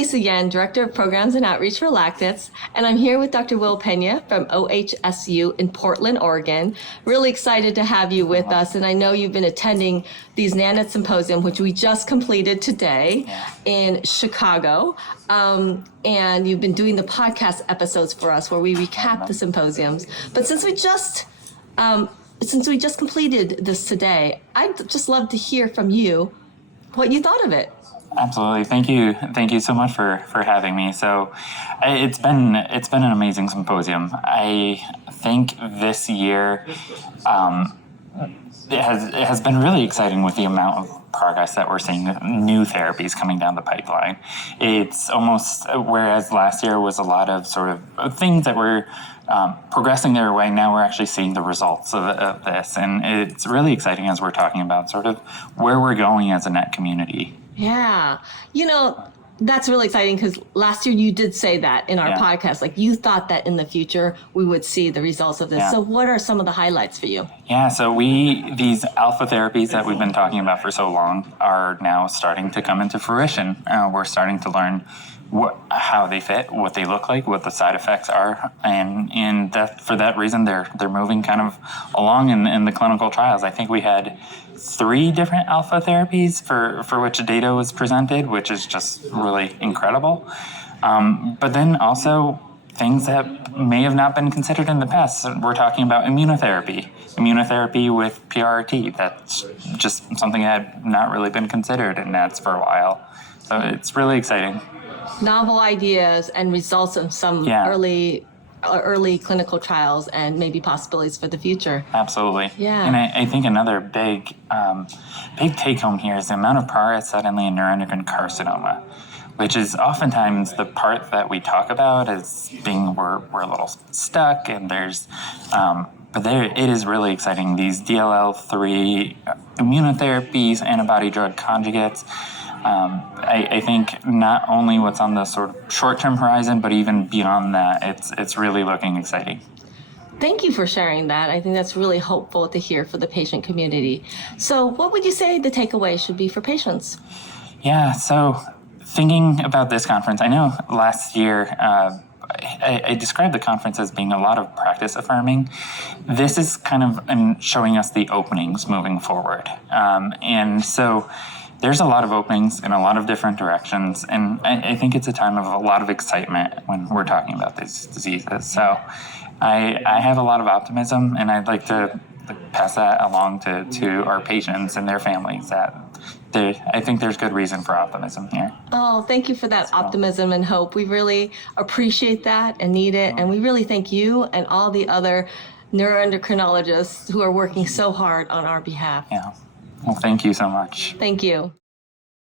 Lisa Yan, Director of Programs and Outreach for LACNETS, and I'm here with Dr. Will Pegna from OHSU in Portland, Oregon. Really excited to have you with us, and I know you've been attending these NANETS Symposium, which we just completed today in Chicago, and you've been doing the podcast episodes for us where we recap the symposiums. But since we just completed this today, I'd just love to hear from you what you thought of it. Absolutely. Thank you so much for having me. So it's been an amazing symposium. I think this year it has been really exciting with the amount of progress that we're seeing, new therapies coming down the pipeline. It's almost, whereas last year was a lot of sort of things that were progressing their way, now we're actually seeing the results of this. And it's really exciting as we're talking about sort of where we're going as a NET community. Yeah. That's really exciting because last year you did say that in our podcast, like you thought that in the future we would see the results of this. So what are some of the highlights for you? Yeah, so these alpha therapies that we've been talking about for so long are now starting to come into fruition. We're starting to learn how they fit, what they look like, what the side effects are, and that for that reason they're moving kind of along in the clinical trials. I think we had 3 different alpha therapies for which data was presented, which is just really incredible. But then also things that may have not been considered in the past. So we're talking about immunotherapy with PRRT. That's just something that had not really been considered in NATS for a while. So it's really exciting. Novel ideas and results of some early clinical trials and maybe possibilities for the future. Absolutely. Yeah. And I think another big take home here is the amount of progress suddenly in neuroendocrine carcinoma, which is oftentimes the part that we talk about as being we're a little stuck, and there's but it is really exciting. These DLL3 immunotherapies, antibody drug conjugates. I think not only what's on the sort of short-term horizon, but even beyond that, it's really looking exciting. Thank you for sharing that. I think that's really hopeful to hear for the patient community. So what would you say the takeaway should be for patients? Yeah, so thinking about this conference, I know last year I described the conference as being a lot of practice affirming. This is kind of showing us the openings moving forward. And so there's a lot of openings in a lot of different directions, and I think it's a time of a lot of excitement when we're talking about these diseases. So I have a lot of optimism, and I'd like to pass that along to our patients and their families that I think there's good reason for optimism here. Oh, thank you for that optimism and hope. We really appreciate that and need it, and we really thank you and all the other neuroendocrinologists who are working so hard on our behalf. Yeah. Well, thank you so much. Thank you.